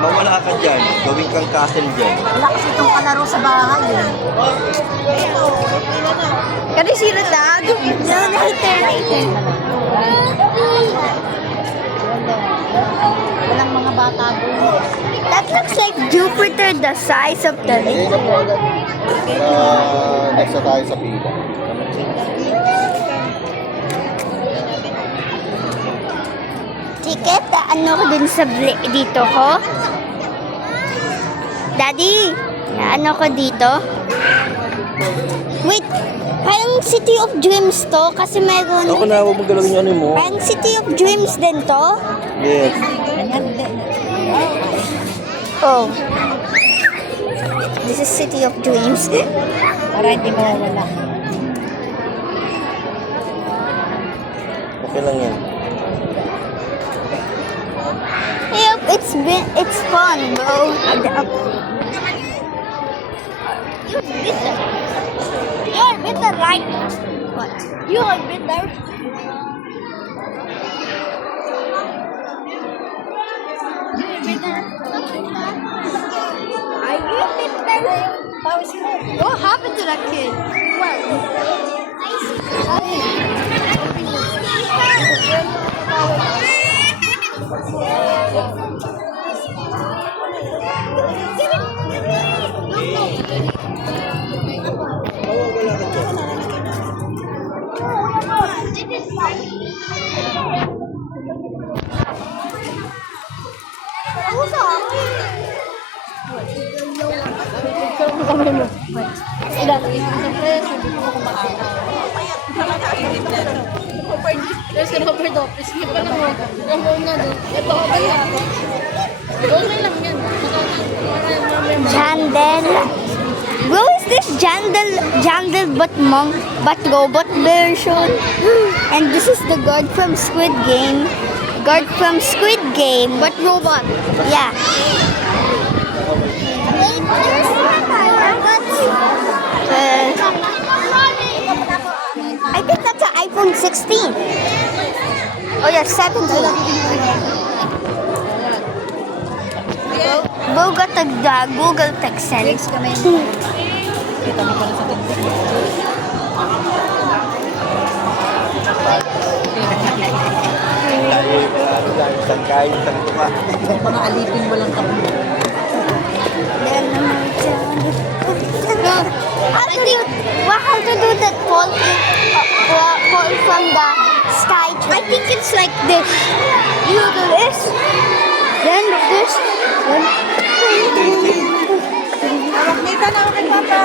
Mawala ka dyan. Gawin kang castle dyan. Wala kasi itong kalaro sa bahay eh. Kasi sila lag. No, later. Walang mga bata doon. That looks like Jupiter, the size of the lake. Next na tayo sa pila. Ticket, ano ko dun sa dito ko? Daddy, ano ko dito? Wait, parang City of Dreams to kasi mayroon. Ako na, huwag mo galawin yung ano mo. Parang City of Dreams din to? Yes. Oh. This is City of Dreams. Para hindi mawawala. Okay lang yan. Yep, it's fun, bro. You're bitter, right? What? You're bitter. Are you bitter? What happened to that kid? Ilalagay ko sa preso, hindi ko kumakain. Tapos Robert Office, hindi pa lang mo. Ramon na doon. Ito, kaya ako. Okay lang yan. Jandel. Bro, is this Jandel but robot version? And this is the guard from Squid Game. Guard from Squid Game, but robot. Yeah. I think that's an iPhone 16. Oh, yeah, 17. Bro got the Google Pixel. Kita mo pala sa TikTok. Isang kain, isang tuka. Mga alipin walang kapag. How to do that fall from the sky? I think it's like this. You do this, then this, then. Kita na ako kay Papa.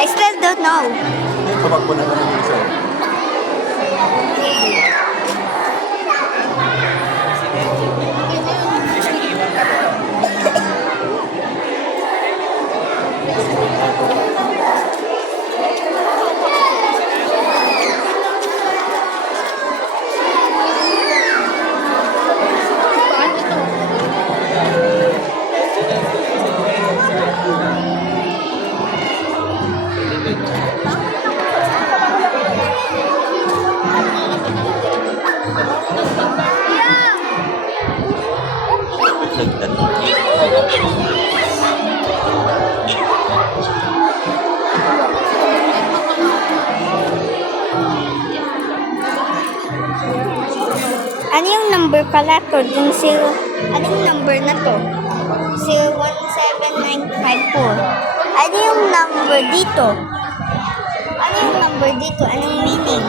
I still don't know. Tumakbo na naman yung isa. Ano yung number pala to? Yung zero, anong number na to? 017954. Ano yung number dito? Ano yung number dito? Anong meaning?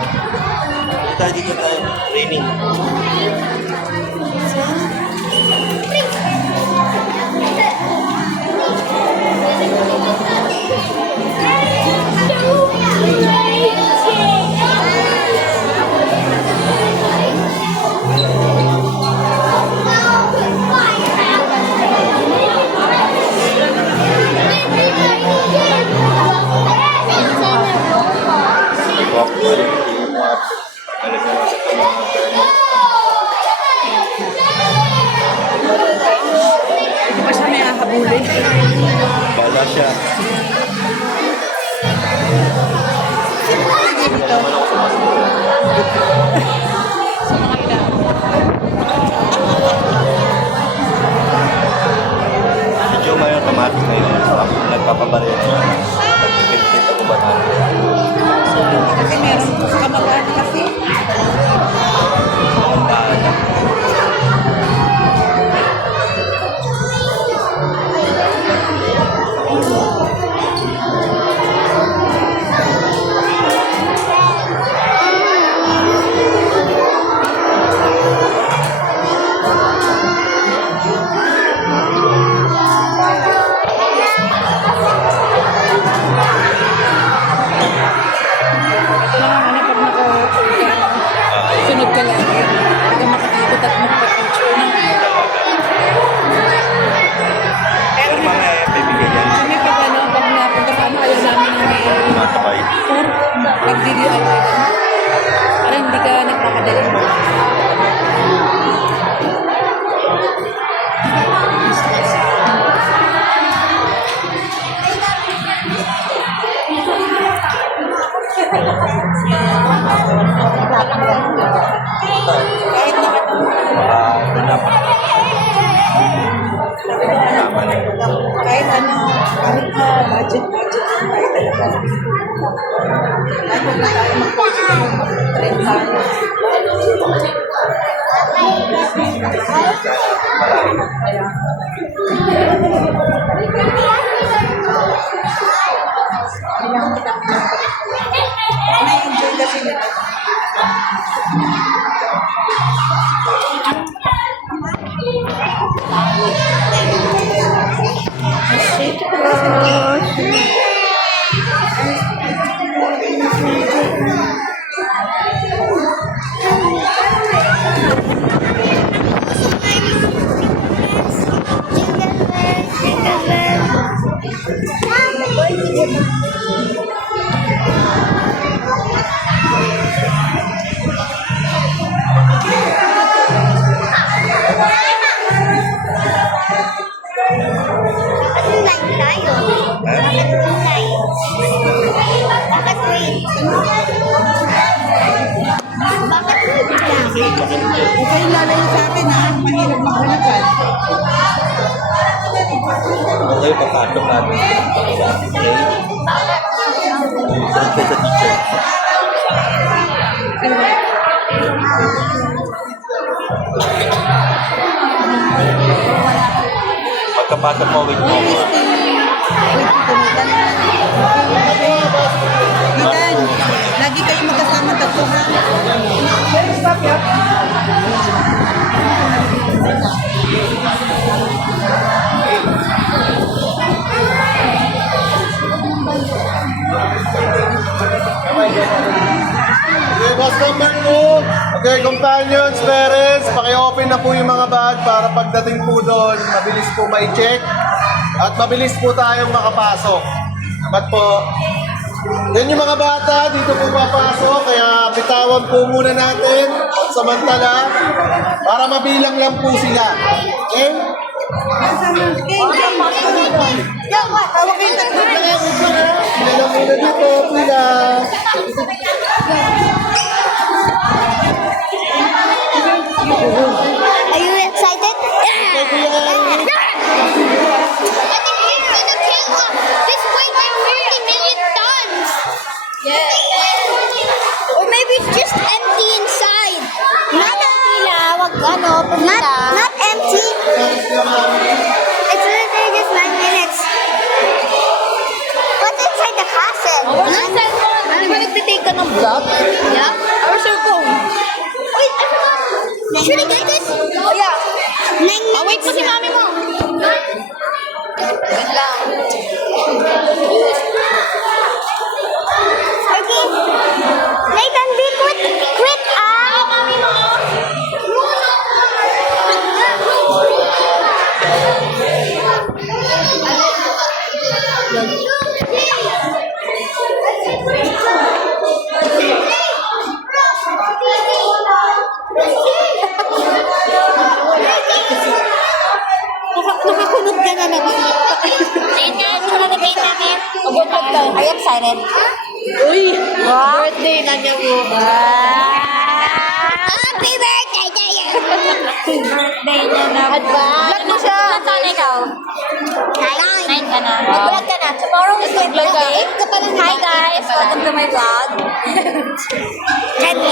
Dito tayo, training. Hindi pa siya may hahabulin. Bala siya. Sa mga ina. na pa. Tama na. Kahit ano, kahit budget lang tayo talaga. Kahit wala tayo mag-budget ng 30. Na-enjoy kasi nila. Jingle bells, jingle bells. Bakit online tayo? Bakit online? Bakit wait? Bakit wait lang? Huwag kayong lalayo sa akin ha. Mahirap maghanapan. Ito yung papatong namin sa play. Sunod kayo sa teacher. Pagkapasok mo, wait mo. Itan, lagi kayo magkasama tatlo ha. Okay, boss number 2. Okay, companions, parents, paki-open na po yung mga bag para pagdating po doon, mabilis po may check at mabilis po tayong makapasok. Dapat po. Yan yung mga bata, dito po papasok, kaya bitawan po muna natin samantala para mabilang lang po sila. Okay? Tawag kayo tatlo. Sila lang muna dito, pila. Are you excited? Okay, kuya. This weighs like 30 million tons. Yeah. Or maybe it's just empty inside. Not not empty. It's literally just 9 minutes. What's inside the castle? Di ba nagtitake ka ng vlog? Yeah. Where's your phone? Wait, I forgot. Should I get this? Oh, yeah. 9 minutes. Wait mo si mami mo. Wait lang. Okay. Nathan, be quick, mami mo. Nakakunot ka na naman. Are you excited? Uy! Birthday na niya mo. Happy birthday to you! Birthday na na. Vlog mo siya. Vlog ka na ikaw. Hi. 9 ka na. Mag-vlog ka na. Tomorrow is my Vlog ka. birthday. Hi guys! Welcome to my vlog. 10 minutes.